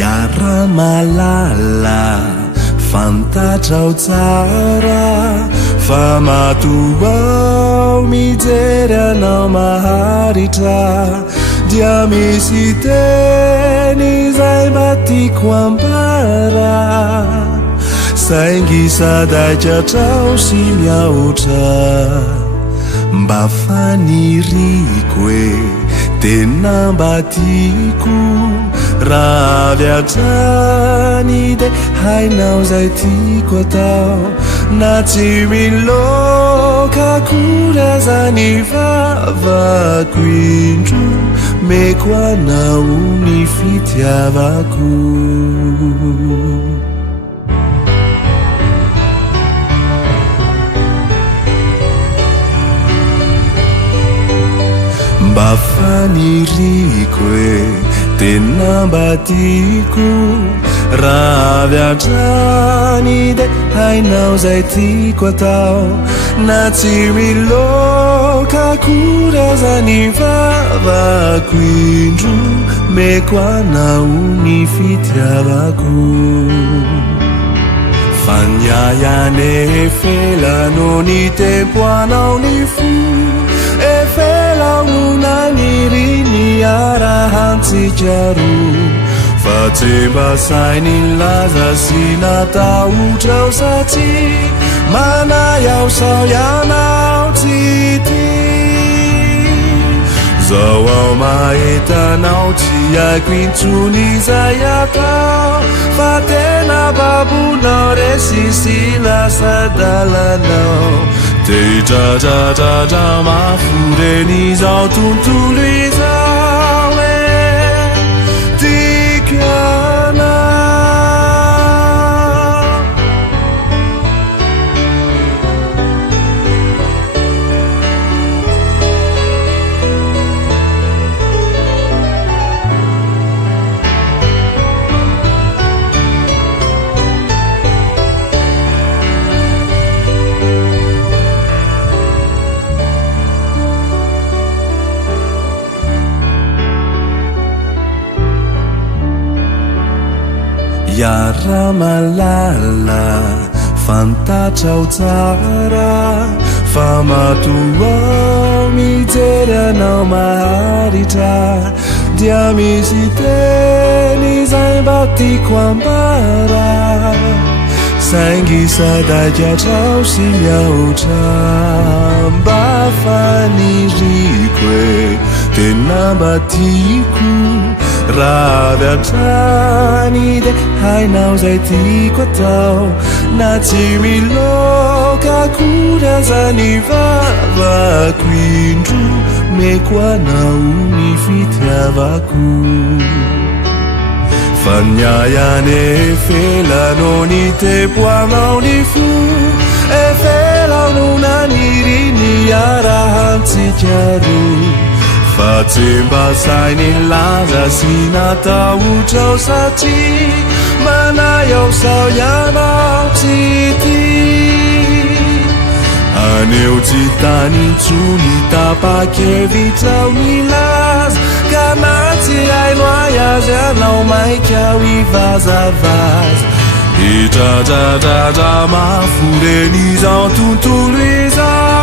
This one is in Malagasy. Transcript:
Yaramalala fantatrao tsara fa matoao mijery anao maharitra dia misy teny izay mba tiako ambara saingy sady atrao sy miaotra mba faniriko hoe tena mba tiako raha avy hatrany de hainao zay tiako atao na tsy miloka akory aza ny vavako indro meko anao ny fitiavako mba faniriko hoe tena mba tiako raha avy hatrany de hainao zay tiako atao na tsy miloka akory aza ny vavako indro meko anao ny fitiavako fanyayane efelano ny tempo anao ny fo efelanona ny riny arahantsika roa fa tsy mba sainy laza sy natahotrao satria manayao sao ianao tsy ty zao ao mahetanao tsy haiko intsony izay atao fa tena babonao resisy lasa dalanao te hitratratratra mafureny izao tontolo izao e tiako anao Yaramalala fantatrao tsara fa matoao mijery anao maharitra dia misy teny izay mba tiako ambara saingy sady atrao sy miaotra mba faniriko hoe tena mba tiako raha avy hatrany de hainao zay tiako atao na tsy miloka akory aza ny vavako indro meko anao ny fitiavako fanyayane efelano ny tempo anao ny fo efelanona ny riny arahantsika roa fa tsy mba sainy laza sy natahotrao satria manayao sao ianao tsy ty aneo tsy tany intsony tapa-kevitrao milaza ka na tsy haino ay azy anao maikao ivazavaza hitratratratra mafureny izao tontolo izao